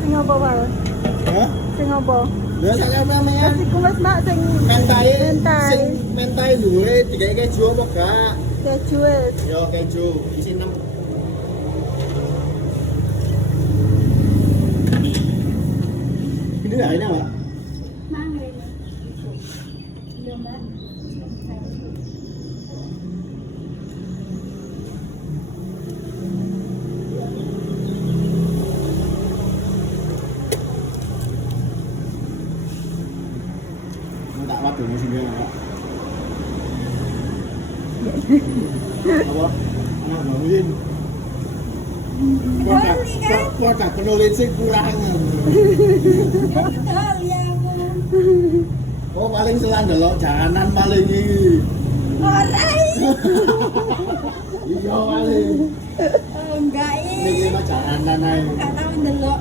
Sing apa wae? Hah? Sing apa? Lah sak sampean Nasi kumas mak sing mentai mentai. sing mentai luwe digawe keju apa gak? Keju wis. Yo keju isi 6. Ini lah ini Mbak. Mana ini? Iya, Mbak. Tak waduh musim dia Mbak. Apa? Anak bangunin. Produk penulis sing kurang. Oh paling selang delok jalanan paling iki. Ora Iya paling. enggak Niki mah jalanan ae. enggak tahu ndelok